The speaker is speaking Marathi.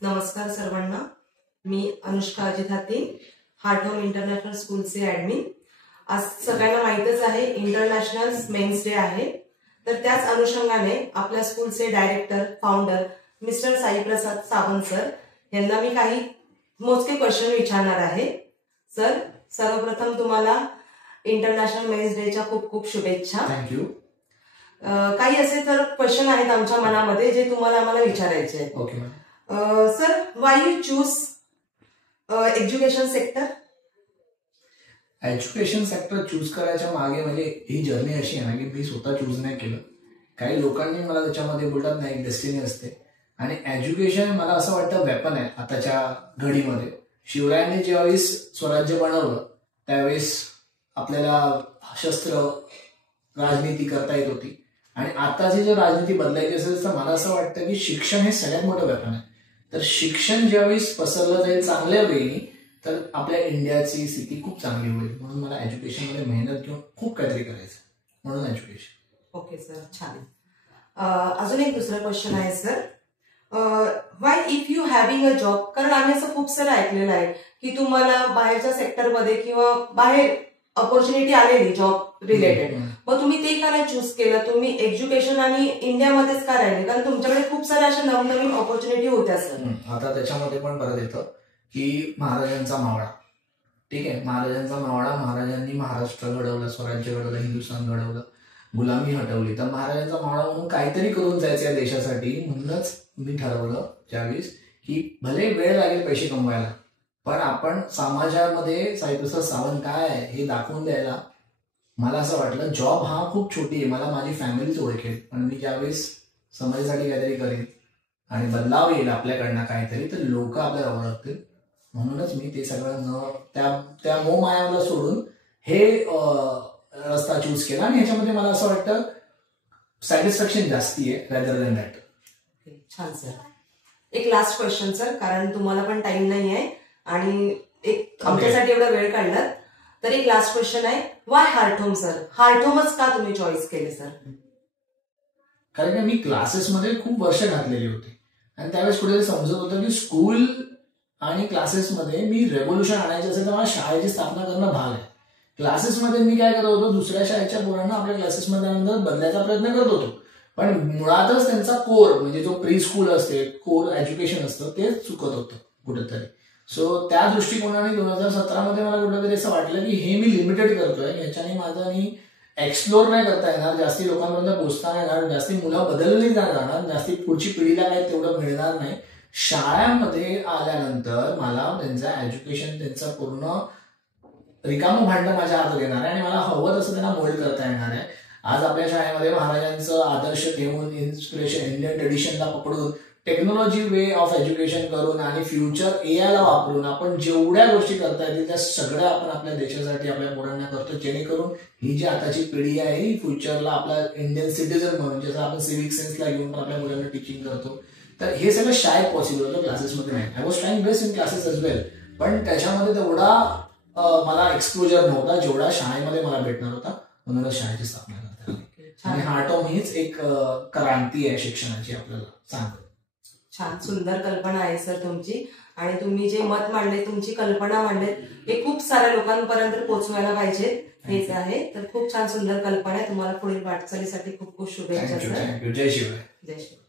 नमस्कार सर्वांना, मी अनुष्का अजित हाती, हार्ट होम इंटरनॅशनल स्कूलचे ऍडमिन। आज सगळ्यांना माहितच आहे इंटरनॅशनल मेन्स डे आहे, तर त्याच अनुषंगाने आपल्या स्कूलचे डायरेक्टर फाउंडर मिस्टर साई प्रसाद सावंत सर यांना मी काही मोजके क्वेश्चन विचारणार आहे। सर, सर्वप्रथम तुम्हाला इंटरनॅशनल मेन्स डेच्या खूप खूप शुभेच्छा। थँक्यू। काही असे तर क्वेश्चन आहेत आमच्या मनामध्ये जे तुम्हाला आम्हाला विचारायचे आहेत। Okay ma'am. Sir, why you choose education sector? Education sector choose करायच्या मागे म्हणजे ही जर्नी अशी आहे ना की मी स्वतः चूज नाही केलं, काही लोकांनी मला त्याच्यामध्ये बोलतात नाही, डेस्टिनी असते। आणि एज्युकेशन मला असं वाटतं वेपन आहे आताच्या घडीमध्ये। शिवरायांनी ज्यावेळेस स्वराज्य बनवलं त्यावेळेस आपल्याला शस्त्र राजनीती करता येत होती, आणि आताची जर राजनीती बदलायची असेल तर मला असं वाटतं की शिक्षण हे सगळ्यात मोठं वेपन आहे। तर शिक्षण ज्यावेळेस पसरलं जाईल चांगल्या वेळी तर आपल्या इंडियाची स्थिती खूप चांगली होईल, म्हणून मला एज्युकेशनमध्ये मेहनत घेऊन खूप काहीतरी करायचं, म्हणून एज्युकेशन। ओके सर, छान। अजून एक दुसरा क्वेश्चन आहे sir, why if you having a job, कारण आम्ही असं खूप सारं ऐकलेलं आहे की तुम्हाला बाहेरच्या सेक्टरमध्ये किंवा बाहेर ऑपॉर्च्युनिटी आलेली जॉब रिलेटेड, मग तुम्ही ते का नाही चूज केलं? तुम्ही एज्युकेशन आणि इंडियामध्येच का राहिले? कारण तुमच्याकडे खूप साऱ्या अशा नवनवीन ऑपॉर्च्युनिटी होत्या सर। आता त्याच्यामध्ये पण परत येतं की महाराजांचा मावळा, ठीक आहे, महाराजांचा मावळा, महाराजांनी महाराष्ट्र घडवलं, स्वराज्य घडवलं, हिंदुस्थान घडवलं, गुलामी हटवली, तर महाराजांचा मावळा म्हणून काहीतरी करून जायचं या देशासाठी। म्हणूनच मी ठरवलं त्यावेळेस की भले वेळ लागेल पैसे कमवायला, पण आपण समाजामध्ये साईप्रसाद सावंत काय आहे हे दाखवून द्यायला मला असं वाटलं जॉब हा खूप छोटी आहे, मला माझी फॅमिलीच ओळखेल, पण मी ज्यावेळेस समाजासाठी काहीतरी करेन आणि बदलाव येईल आपल्याकडनं काहीतरी तर लोक आपल्याला ओळखतील। म्हणूनच मी ते सगळं त्या मोहमायाला सोडून हे रस्ता चूज केला, आणि ह्याच्यामध्ये मला असं वाटतं सॅटिस्फॅक्शन जास्ती आहे रॅदर दॅन दॅट। छान सर। एक लास्ट क्वेश्चन सर, कारण तुम्हाला पण टाइम नाही आहे आणि एक आमच्यासाठी एवढा वेळ काढलात, तर एक लास्ट क्वेश्चन आहे, व्हाय हार्ट होम सर? हार्ट होमच का तुम्ही चॉईस केले सर? कारण की मी क्लासेसमध्ये खूप वर्ष घातलेली होती आणि त्यावेळेस कुठेतरी समजत होतं की स्कूल आणि क्लासेसमध्ये मी रेव्होल्युशन आणायचे असेल तर मला शाळेची स्थापना करणं भाग आहे। क्लासेसमध्ये मी काय करत होतो, दुसऱ्या शाळेच्या पोरांना आपल्या क्लासेसमध्ये बदलायचा प्रयत्न करत होतो, पण मुळातच त्यांचा कोर म्हणजे जो प्री स्कूल असते, कोर एज्युकेशन असतं, तेच चुकत होतं कुठेतरी। सो त्या दृष्टिकोनाने 2017 मध्ये मला कुठेतरी असं वाटलं की हे मी लिमिटेड करतोय, याच्याने माझं एक्सप्लोर नाही करता येणार, जास्ती लोकांपर्यंत पोहोचता नाही येणार, जास्ती मुलं बदलली नाही जाणार, जास्ती पुढची पिढीला काही तेवढं मिळणार नाही। शाळांमध्ये आल्यानंतर मला त्यांचं एज्युकेशन, त्यांचं पूर्ण रिकामं भांडं माझ्या हातात येणार आहे आणि मला हवं तसं त्यांना मोल्ड करता येणार आहे। आज आपल्या शाळेमध्ये महाराजांचं आदर्श घेऊन, इन्स्पिरेशन, इंडियन ट्रेडिशनला पकडून, टेक्नॉलॉजी वे ऑफ एज्युकेशन करून आणि फ्युचर AI ला वापरून आपण जेवढ्या गोष्टी करता येतील त्या सगळ्या आपण आपल्या देशासाठी, आपल्या मुलांना करतो, जेणेकरून ही जी आताची पिढी आहे ही फ्युचरला आपला इंडियन सिटीजन म्हणून, जसं आपण सिव्हिक सेन्सला घेऊन पण आपल्या मुलांना टीचिंग करतो, तर हे सगळं शाळेत पॉसिबल होतं, क्लासेसमध्ये नाही। I was trying best in classes as well, पण त्याच्यामध्ये तेवढा मला एक्सपोजर नव्हता जेवढा शाळेमध्ये मला भेटणार होता, म्हणूनच शाळेची स्थापना करता आली। आणि हार्ट होम हीच एक क्रांती आहे शिक्षणाची आपल्याला सांगतो। छान, सुंदर कल्पना आहे सर तुमची, आणि तुम्ही जे मत मांडले, तुमची कल्पना मांडले, हे खूप साऱ्या लोकांपर्यंत पोहोचवायला पाहिजे, हेच आहे। तर खूप छान सुंदर कल्पना आहे। तुम्हाला पुढील वाटचालीसाठी खूप खूप शुभेच्छा सर। जय शिवराय। जय शिवराय।